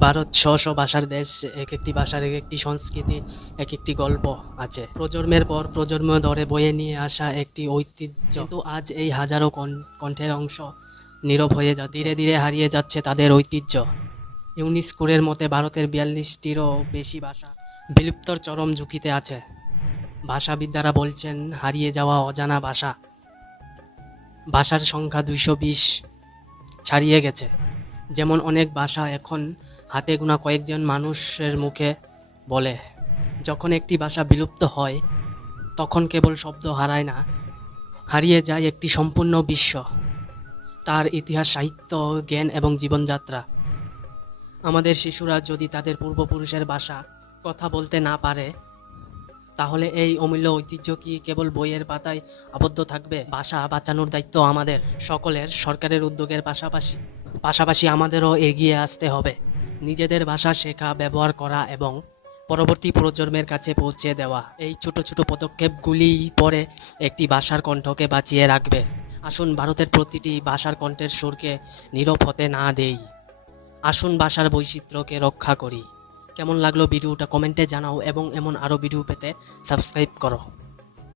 ভারত শ শ ভাষার দেশ, এক একটি ভাষার এক একটি সংস্কৃতি, এক একটি গল্প আছে। প্রজন্মের পর প্রজন্ম ধরে বয়ে নিয়ে আসা একটি ঐতিহ্য। কিন্তু আজ এই হাজারো কণ্ঠের অংশ নীরব হয়ে যা ধীরে ধীরে হারিয়ে যাচ্ছে তাদের ঐতিহ্য। ইউনেস্কোর মতে ভারতের বিয়াল্লিশটিরও বেশি ভাষা বিলুপ্তর চরম ঝুঁকিতে আছে। ভাষাবিদ্যারা বলছেন, হারিয়ে যাওয়া অজানা ভাষা। ভাষার সংখ্যা দুইশো বিশ ছাড়িয়ে গেছে। যেমন অনেক ভাষা এখন হাতে গোনা কয়েকজন মানুষের মুখে বলে, যখন একটি ভাষা বিলুপ্ত হয়, তখন কেবল শব্দ হারায় না, হারিয়ে যায় একটি সম্পূর্ণ বিশ্ব, তার ইতিহাস, সাহিত্য, জ্ঞান এবং জীবনযাত্রা। আমাদের শিশুরা যদি তাদের পূর্বপুরুষের ভাষা, কথা বলতে না পারে, তাহলে এই অমূল্য ঐতিহ্য কি কেবল বইয়ের পাতায় আবদ্ধ থাকবে? ভাষা বাঁচানোর দায়িত্ব আমাদের সকলের, সরকারের উদ্যোগের পাশাপাশি পাশাপাশি আমাদেরও এগিয়ে আসতে হবে। নিজেদের ভাষা শেখা, ব্যবহার করা এবং পরবর্তী প্রজন্মের কাছে পৌঁছে দেওয়া। এই ছোট ছোট পদক্ষেপগুলি পরে একটি ভাষার কণ্ঠকে বাঁচিয়ে রাখবে। আসুন ভারতের প্রতিটি ভাষার কণ্ঠের সুরকে নীরব হতে না দেই। আসুন ভাষার বৈচিত্র্যকে রক্ষা করি। কেমন লাগল ভিডিওটা কমেন্টে জানাও এবং এমন আরও ভিডিও পেতে সাবস্ক্রাইব করো।